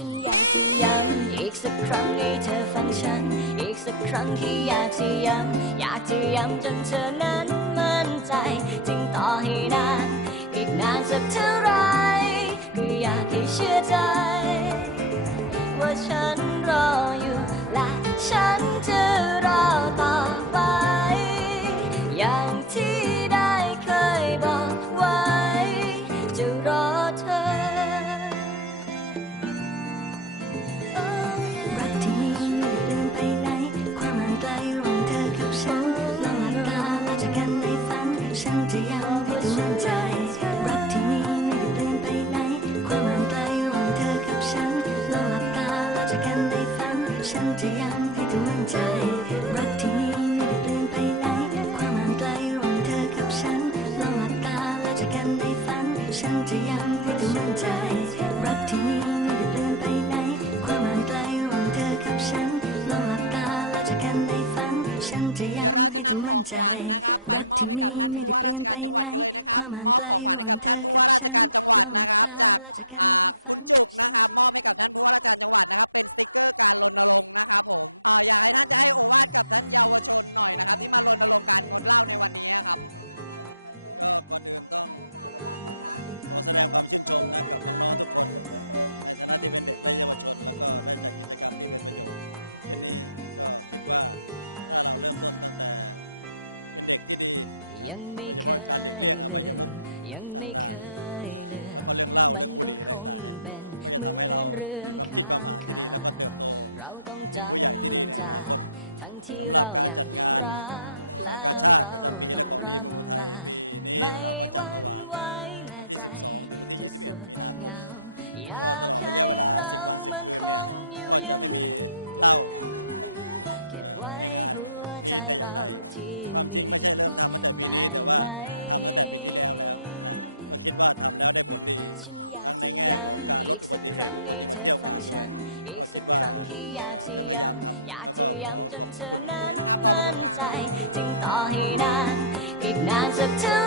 ฉันอยากจะย้ำอีกสักครั้งให้เธอฟังฉัน อีกสักครั้งที่อยากจะย้ำอยากจะย้ำจนเธอนั้นมั่นใจ จึงต่อให้นานอีกนานสักเท่าไรก็อยากให้เชื่อใจ ว่าฉันรออยู่และฉันจะรอต่อไป อย่างที่ได้เคยบอกไว้ จะรอเธอ ฉันจะยังให้เธอมั่นใจ รักที่มีไม่ได้เปลี่ยนไปไหน ความห่างไกลระหว่างเธอกับฉันลองหลับตาเราจะกันในฝัน ฉันจะยังให้เธอมั่นใจ ฉันจะย้ำให้เธอมั่นใจ รักที่มีไม่ได้เปลี่ยนไปไหน ความห่างไกลระหว่างเธอกับฉันลองหลับตาแล้วจะกกันในฝันฉันจะย้ำให้เธอมั่นใจ ยังไม่เคยลืม ยังไม่เคยลือนมันก็คงเป็นเหมือนเรื่องค้างคา เราต้องจำจาทั้งที่เรายังรัก แล้วเราต้องร่ำลา ไม่วันไหวแม้ใจ จะสุดเหงา อยากให้เรามันคงอยู่อย่างนี้ เก็บไว้หัวใจเรา ครั้งให้เธอฟังฉัน อีกสักครั้งที่อยากจะย้ำอยากจะย้ำจนเธอนั้นมั่นใจ จึงต่อให้นานอีกนานสักเท่า